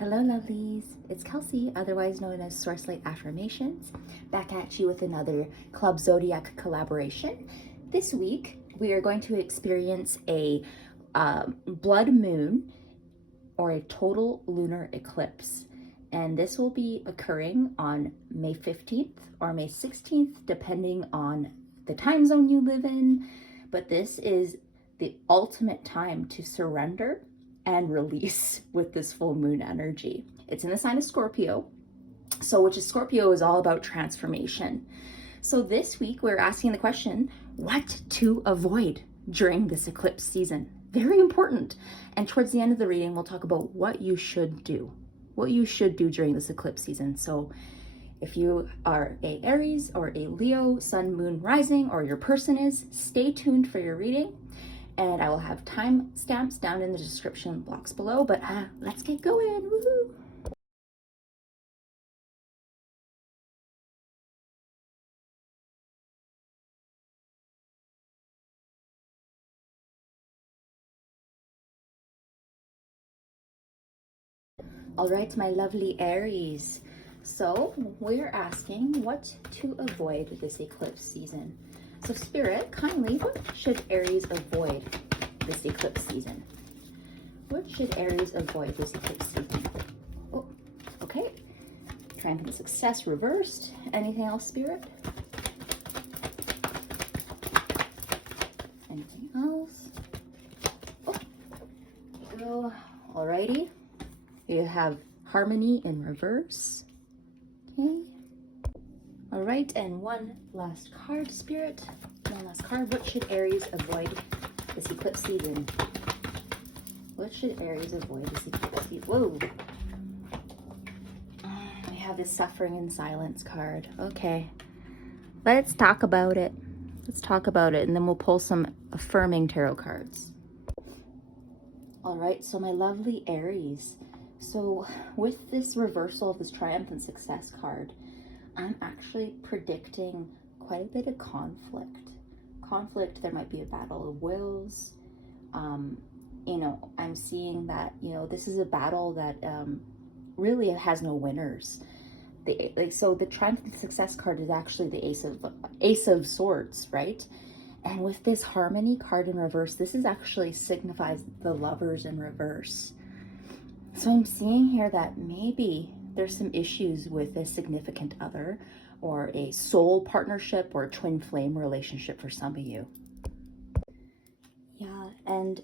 Hello lovelies, it's Kelsey, otherwise known as Source Light Affirmations, back at you with another Club Zodiac collaboration. This week, we are going to experience a blood moon or a total lunar eclipse. And this will be occurring on May 15th or May 16th, depending on the time zone you live in. But this is the ultimate time to surrender and release with this full moon energy. It's in the sign of Scorpio, Scorpio is all about transformation. So this week we're asking the question, what to avoid during this eclipse season? Very important. And towards the end of the reading, we'll talk about what you should do during this eclipse season. So if you are a Aries or a Leo, sun, moon, rising, or your person is, stay tuned for your reading. And I will have time stamps down in the description box below, but let's get going, woohoo! All right, my lovely Aries. So we're asking what to avoid this eclipse season. So Spirit, kindly, what should Aries avoid this eclipse season? What should Aries avoid this eclipse season? Oh, okay. Triumphant success reversed. Anything else, Spirit? Anything else? Oh, there you go. Alrighty. You have harmony in reverse. Okay. All right, and one last card, Spirit. One last card. What should Aries avoid this eclipse season? What should Aries avoid this eclipse season? Whoa. We have this suffering in silence card. Okay. Let's talk about it. Let's talk about it, and then we'll pull some affirming tarot cards. All right, so my lovely Aries. So with this reversal of this triumphant success card, I'm actually predicting quite a bit of conflict. There might be a battle of wills. I'm seeing that, this is a battle that really has no winners. So the triumphant success card is actually the ace of swords, right? And with this harmony card in reverse, this is actually signifies the lovers in reverse. So I'm seeing here that maybe there's some issues with a significant other or a soul partnership or a twin flame relationship for some of you. Yeah, and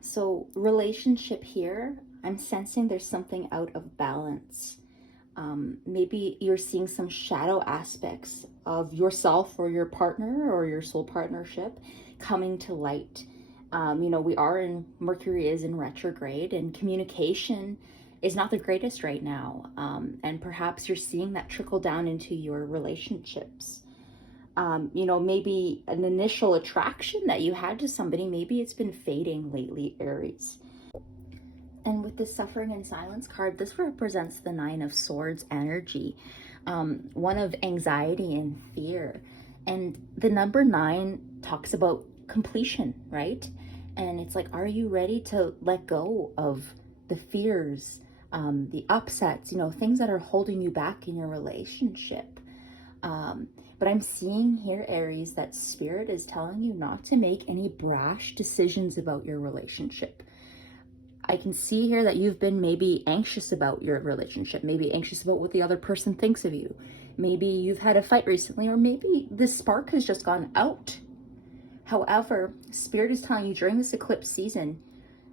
so relationship here, I'm sensing there's something out of balance. Maybe you're seeing some shadow aspects of yourself or your partner or your soul partnership coming to light. Mercury is in retrograde, and communication is not the greatest right now. And perhaps you're seeing that trickle down into your relationships. Maybe an initial attraction that you had to somebody, maybe it's been fading lately, Aries. And with this suffering in silence card, this represents the Nine of Swords energy, one of anxiety and fear. And the number 9 talks about completion, right? And it's like, are you ready to let go of the fears, the upsets, things that are holding you back in your relationship? But I'm seeing here, Aries, that Spirit is telling you not to make any brash decisions about your relationship. I can see here that you've been maybe anxious about your relationship, maybe anxious about what the other person thinks of you. Maybe you've had a fight recently, or maybe the spark has just gone out. However, Spirit is telling you during this eclipse season,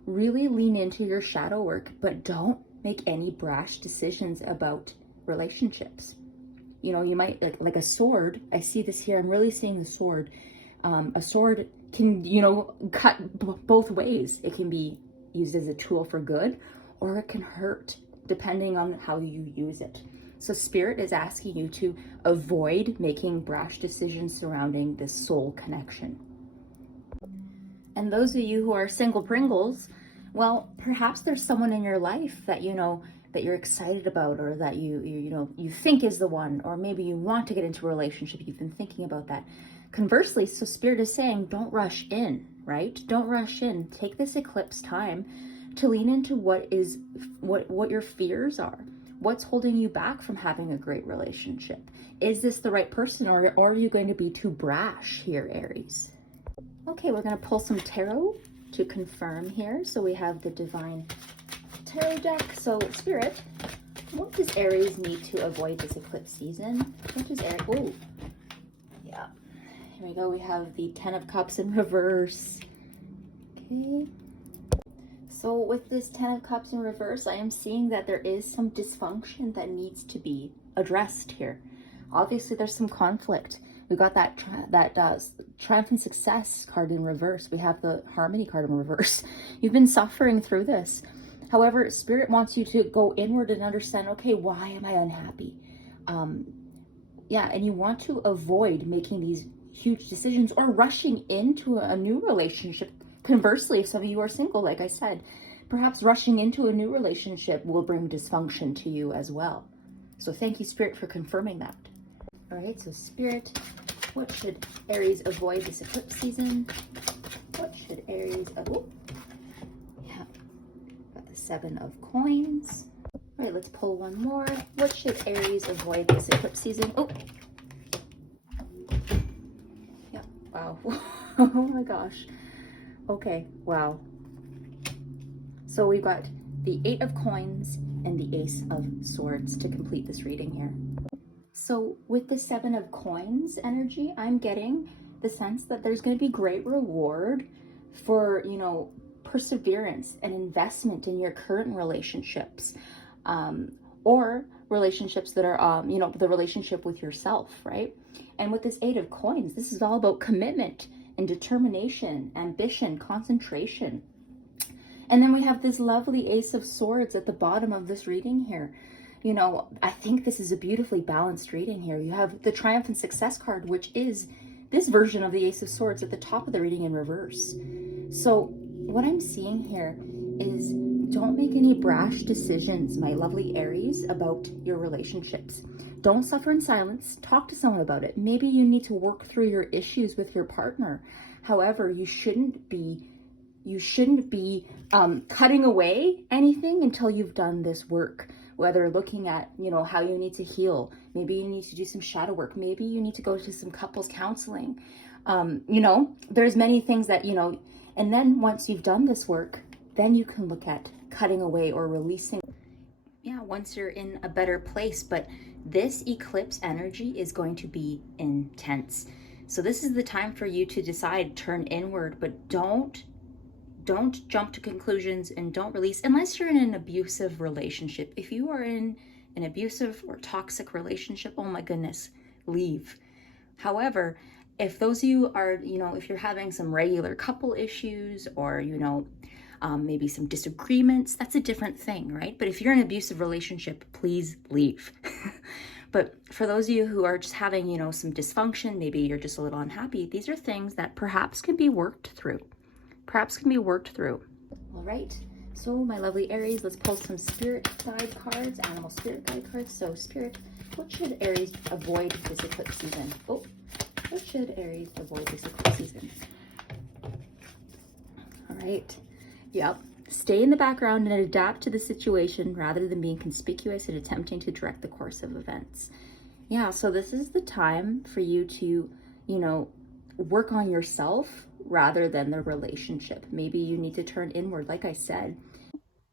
really lean into your shadow work, but don't make any brash decisions about relationships. You might, like a sword, I see this here, I'm really seeing a sword. A sword can, cut both ways. It can be used as a tool for good, or it can hurt depending on how you use it. So Spirit is asking you to avoid making brash decisions surrounding this soul connection. And those of you who are single Pringles, well, perhaps there's someone in your life that that you're excited about, or that you think is the one, or maybe you want to get into a relationship, you've been thinking about that. Conversely, so Spirit is saying, don't rush in, right? Don't rush in. Take this eclipse time to lean into what your fears are. What's holding you back from having a great relationship? Is this the right person, or are you going to be too brash here, Aries? Okay, we're going to pull some tarot to confirm here. So we have the Divine Tarot deck. So Spirit, what does Aries need to avoid this eclipse season? What does Aries... Oh, yeah. Here we go. We have the Ten of Cups in reverse. Okay. So with this Ten of Cups in reverse, I am seeing that there is some dysfunction that needs to be addressed here. Obviously, there's some conflict. We got that Triumph and Success card in reverse. We have the Harmony card in reverse. You've been suffering through this. However, Spirit wants you to go inward and understand, okay, why am I unhappy? Yeah, and you want to avoid making these huge decisions or rushing into a new relationship. Conversely, if some of you are single, like I said, perhaps rushing into a new relationship will bring dysfunction to you as well. So thank you, Spirit, for confirming that. All right, so Spirit, what should Aries avoid this eclipse season? What should Aries avoid? Yeah, got the Seven of Coins. All right, let's pull one more. What should Aries avoid this eclipse season? Oh, yeah, wow. Oh my gosh. Okay, wow. So we've got the Eight of Coins and the Ace of Swords to complete this reading here. So with the Seven of Coins energy, I'm getting the sense that there's going to be great reward for, you know, perseverance and investment in your current relationships, or relationships that are, you know, the relationship with yourself, right? And with this Eight of Coins, this is all about commitment and determination, ambition, concentration. And then we have this lovely Ace of Swords at the bottom of this reading here. You know, I think this is a beautifully balanced reading here. You have the Triumph and Success card, which is this version of the Ace of Swords at the top of the reading in reverse. So what I'm seeing here is don't make any brash decisions, my lovely Aries, about your relationships. Don't suffer in silence. Talk to someone about it. Maybe you need to work through your issues with your partner. However, you shouldn't be cutting away anything until you've done this work. Whether looking at, you know, how you need to heal. Maybe you need to do some shadow work. Maybe you need to go to some couples counseling. You know, there's many things that, you know, and then once you've done this work, then you can look at cutting away or releasing. Yeah, once you're in a better place. But this eclipse energy is going to be intense. So this is the time for you to decide, turn inward, but don't jump to conclusions and don't release unless you're in an abusive relationship. If you are in an abusive or toxic relationship, oh my goodness, leave. However, if those of you are, you know, if you're having some regular couple issues or, you know, maybe some disagreements, that's a different thing, right? But if you're in an abusive relationship, please leave. But for those of you who are just having, you know, some dysfunction, maybe you're just a little unhappy, these are things that perhaps can be worked through. All right, so my lovely Aries, let's pull some spirit guide cards, animal spirit guide cards. So Spirit, what should Aries avoid this eclipse season? Oh, what should Aries avoid this eclipse season? All right, yep. Stay in the background and adapt to the situation rather than being conspicuous and attempting to direct the course of events. Yeah, so this is the time for you to, you know, work on yourself rather than the relationship. Maybe you need to turn inward, like I said.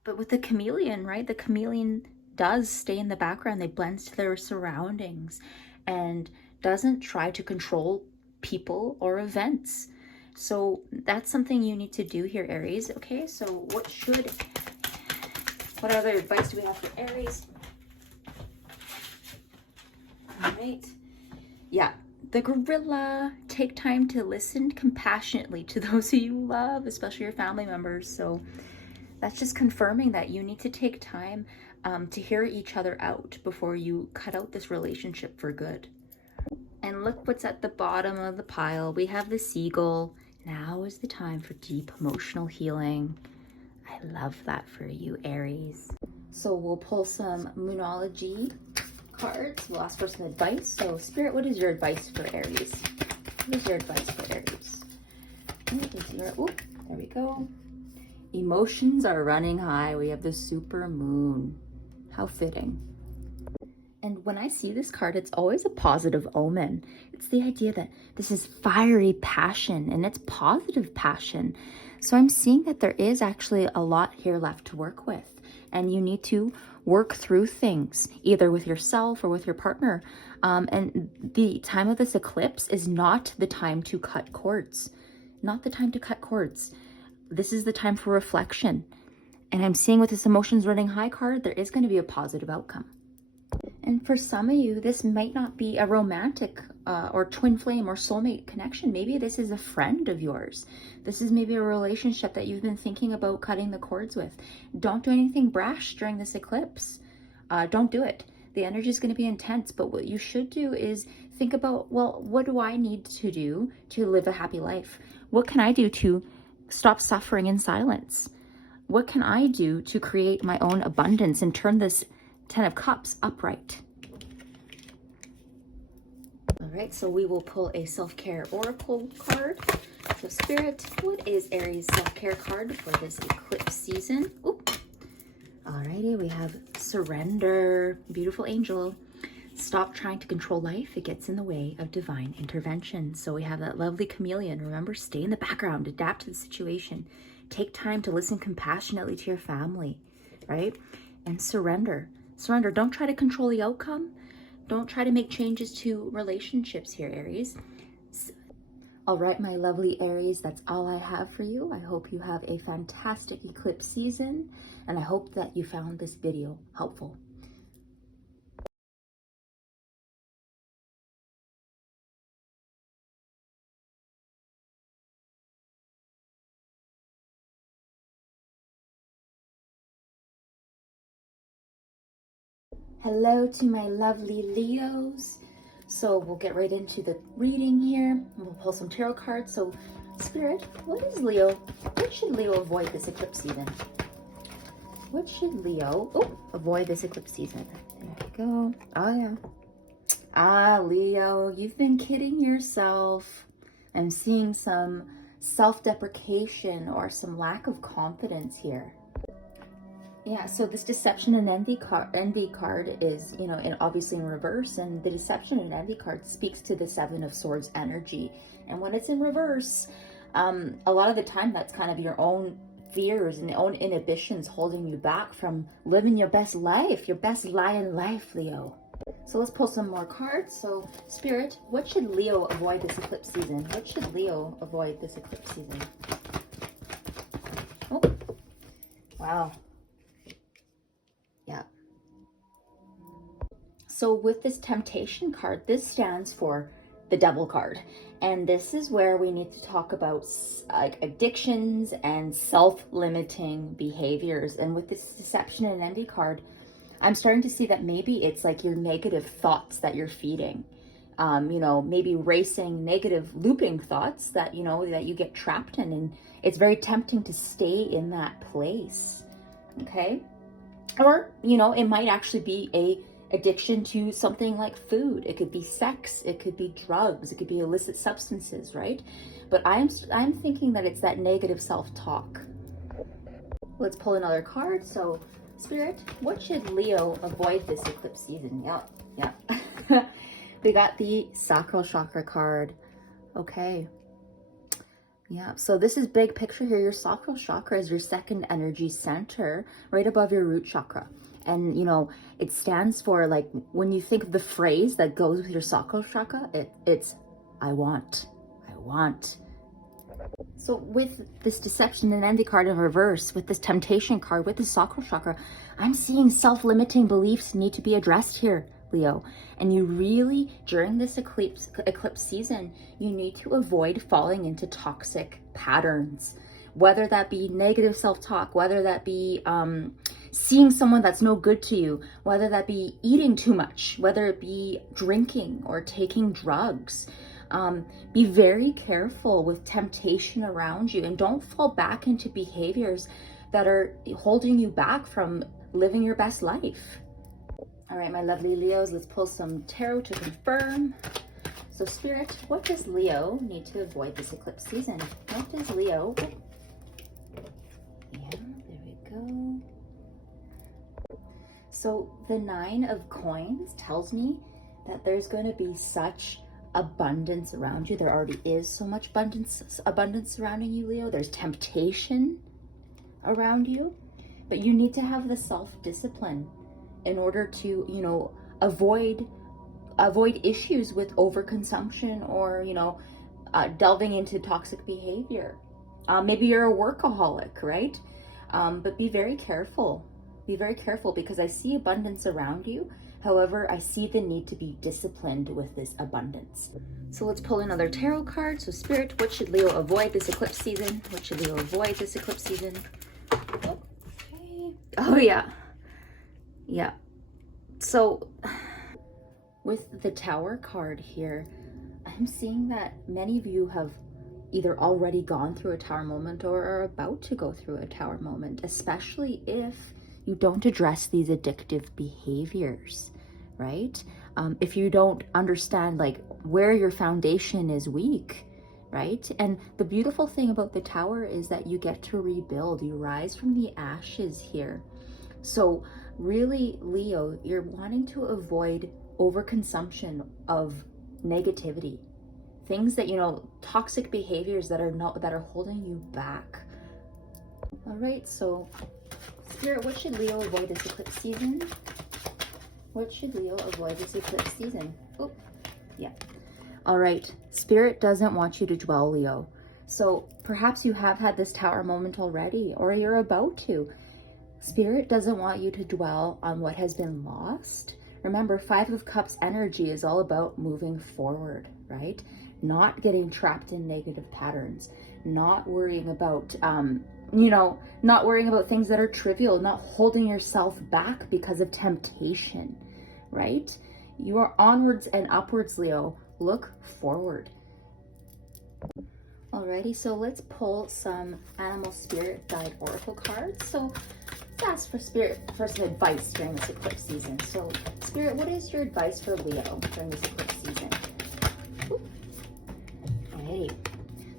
But with the chameleon, right? The chameleon does stay in the background. They blend to their surroundings and doesn't try to control people or events. So that's something you need to do here, Aries. Okay, so what other advice do we have for Aries? All right. Yeah. The gorilla, take time to listen compassionately to those who you love, especially your family members. So that's just confirming that you need to take time to hear each other out before you cut out this relationship for good. And look what's at the bottom of the pile. We have the seagull. Now is the time for deep emotional healing. I love that for you, Aries. So we'll pull some Moonology cards. We'll ask for some advice. So Spirit, what is your advice for Aries? What is your advice for Aries? Oh, there we go. Emotions are running high. We have the super moon. How fitting. And when I see this card, it's always a positive omen. It's the idea that this is fiery passion and it's positive passion. So I'm seeing that there is actually a lot here left to work with. And you need to work through things, either with yourself or with your partner. And the time of this eclipse is not the time to cut cords. Not the time to cut cords. This is the time for reflection. And I'm seeing with this emotions running high card, there is going to be a positive outcome. And for some of you, this might not be a romantic or twin flame or soulmate connection. Maybe this is a friend of yours. This is maybe a relationship that you've been thinking about cutting the cords with. Don't do anything brash during this eclipse. Don't do it. The energy is going to be intense, but what you should do is think about, well, what do I need to do to live a happy life? What can I do to stop suffering in silence? What can I do to create my own abundance and turn this 10 of Cups upright? All right, so we will pull a self-care oracle card. So Spirit, what is Aries self-care card for this eclipse season? Oop. All righty, we have surrender. Beautiful angel. Stop trying to control life. It gets in the way of divine intervention. So we have that lovely chameleon. Remember, stay in the background, adapt to the situation. Take time to listen compassionately to your family, right? And surrender. Surrender. Don't try to control the outcome. Don't try to make changes to relationships here, Aries. All right, my lovely Aries, that's all I have for you. I hope you have a fantastic eclipse season, and I hope that you found this video helpful. Hello to my lovely Leos. So we'll get right into the reading here. We'll pull some tarot cards. So Spirit, what should Leo avoid this eclipse season? What should Leo avoid this eclipse season? There we go. Oh yeah. Ah, Leo, you've been kidding yourself. I'm seeing some self-deprecation or some lack of confidence here. Yeah, so this deception and envy card is, and obviously in reverse, and the deception and envy card speaks to the 7 of Swords energy. And when it's in reverse, a lot of the time that's kind of your own fears and your own inhibitions holding you back from living your best life, your best lion life, Leo. So let's pull some more cards. So Spirit, what should Leo avoid this eclipse season? What should Leo avoid this eclipse season? Oh, wow. Yeah. So with this temptation card, this stands for the devil card. And this is where we need to talk about like addictions and self-limiting behaviors. And with this deception and envy card, I'm starting to see that maybe it's like your negative thoughts that you're feeding. Maybe racing negative looping thoughts that, that you get trapped in. And it's very tempting to stay in that place. Okay. Or, it might actually be a addiction to something like food. It could be sex. It could be drugs. It could be illicit substances, right? But I'm thinking that it's that negative self-talk. Let's pull another card. So, Spirit, what should Leo avoid this eclipse season? Yeah. We got the sacral chakra card. Okay. Yeah, so this is big picture here. Your sacral chakra is your second energy center right above your root chakra. And, it stands for, like, when you think of the phrase that goes with your sacral chakra, it's, I want. So with this deception and envy card in reverse, with this temptation card, with the sacral chakra, I'm seeing self-limiting beliefs need to be addressed here, Leo. And you really, during this eclipse season, you need to avoid falling into toxic patterns, whether that be negative self-talk, whether that be seeing someone that's no good to you, whether that be eating too much, whether it be drinking or taking drugs. Be very careful with temptation around you, and don't fall back into behaviors that are holding you back from living your best life. All right, my lovely Leos, let's pull some tarot to confirm. So Spirit, what does Leo need to avoid this eclipse season? What does Leo? We go. So the 9 of coins tells me that there's going to be such abundance around you. There already is so much abundance surrounding you, Leo. There's temptation around you, but you need to have the self-discipline in order to, you know, avoid issues with overconsumption or, you know, delving into toxic behavior. Maybe you're a workaholic, right? But be very careful. Be very careful, because I see abundance around you. However, I see the need to be disciplined with this abundance. So let's pull another tarot card. So Spirit, what should Leo avoid this eclipse season? What should Leo avoid this eclipse season? Okay. Oh, yeah. Yeah. So with the Tower card here, I'm seeing that many of you have either already gone through a Tower moment or are about to go through a Tower moment, especially if you don't address these addictive behaviors, right? If you don't understand like where your foundation is weak, right? And the beautiful thing about the Tower is that you get to rebuild. You rise from the ashes here. So really, Leo, you're wanting to avoid overconsumption of negativity, things that, you know, toxic behaviors that are holding you back. All right, so Spirit, what should Leo avoid this eclipse season? What should Leo avoid this eclipse season? Oh, yeah. All right, Spirit doesn't want you to dwell, Leo. So perhaps you have had this Tower moment already, or you're about to. Spirit doesn't want you to dwell on what has been lost. Remember, 5 of Cups energy is all about moving forward, right? Not getting trapped in negative patterns, not worrying about, you know, not worrying about things that are trivial, not holding yourself back because of temptation, right? You are onwards and upwards, Leo. Look forward. Alrighty, so let's pull some animal spirit guide oracle cards. So let's ask for Spirit for some advice during this eclipse season. So Spirit, what is your advice for Leo during this eclipse season? Hey,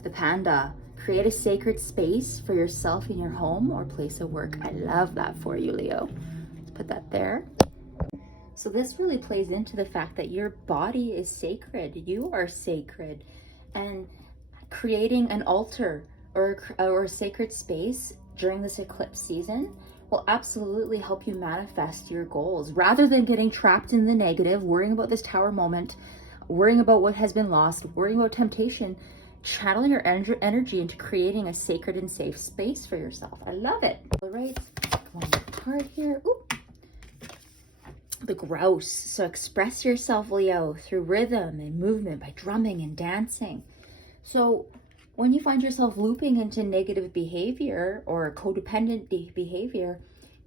the panda. Create a sacred space for yourself in your home or place of work. I love that for you, Leo. Let's put that there. So this really plays into the fact that your body is sacred. You are sacred. And creating an altar or a sacred space during this eclipse season will absolutely help you manifest your goals. Rather than getting trapped in the negative, worrying about this Tower moment, worrying about what has been lost, worrying about temptation, channeling your energy into creating a sacred and safe space for yourself. I love it. All right, one more card here. Ooh. The grouse. So express yourself, Leo, through rhythm and movement by drumming and dancing. So when you find yourself looping into negative behavior or codependent behavior,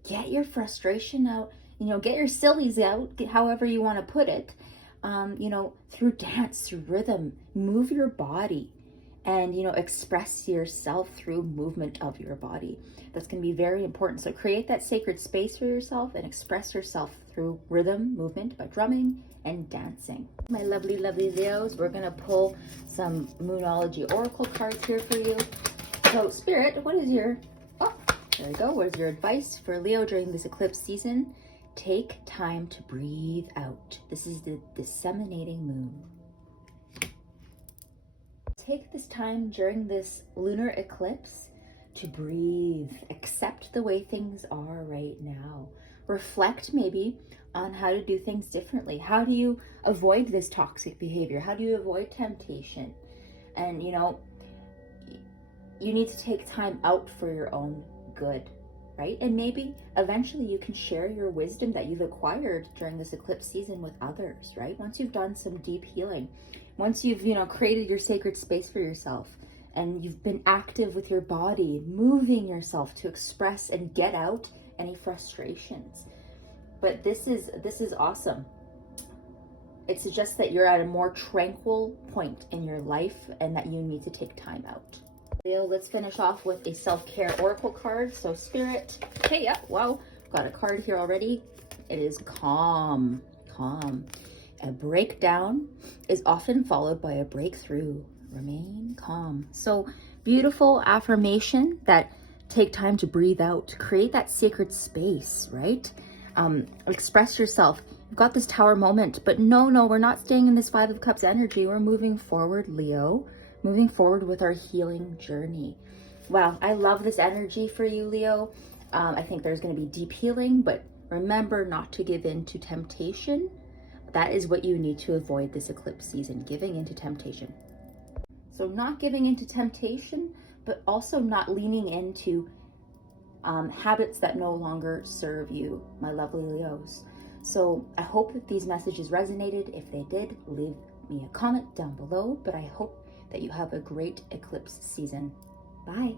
get your frustration out, you know, get your sillies out, however you want to put it, you know, through dance, through rhythm, move your body. And, you know, express yourself through movement of your body. That's going to be very important. So create that sacred space for yourself and express yourself through rhythm, movement by drumming and dancing. My lovely, lovely Leos, we're going to pull some Moonology Oracle cards here for you. So Spirit, what is your, oh, there we go. What is your advice for Leo during this eclipse season? Take time to breathe out. This is the disseminating moon. Take this time during this lunar eclipse to breathe. Accept the way things are right now. Reflect maybe on how to do things differently. How do you avoid this toxic behavior? How do you avoid temptation? And, you know, you need to take time out for your own good, right? And maybe eventually you can share your wisdom that you've acquired during this eclipse season with others, right? Once you've done some deep healing, once you've, you know, created your sacred space for yourself and you've been active with your body, moving yourself to express and get out any frustrations. But this is awesome. It suggests that you're at a more tranquil point in your life and that you need to take time out. Leo, let's finish off with a self-care oracle card. So Spirit, hey, yeah, wow, got a card here already. It is calm, calm. A breakdown is often followed by a breakthrough. Remain calm. So beautiful affirmation that take time to breathe out, create that sacred space, right? Express yourself. You've got this Tower moment, but no, we're not staying in this Five of Cups energy. We're moving forward, Leo, moving forward with our healing journey. Wow, I love this energy for you, Leo. I think there's going to be deep healing, but remember not to give in to temptation. That is what you need to avoid this eclipse season, giving into temptation. So not giving into temptation, but also not leaning into habits that no longer serve you, my lovely Leos. So I hope that these messages resonated. If they did, leave me a comment down below, but I hope that you have a great eclipse season. Bye.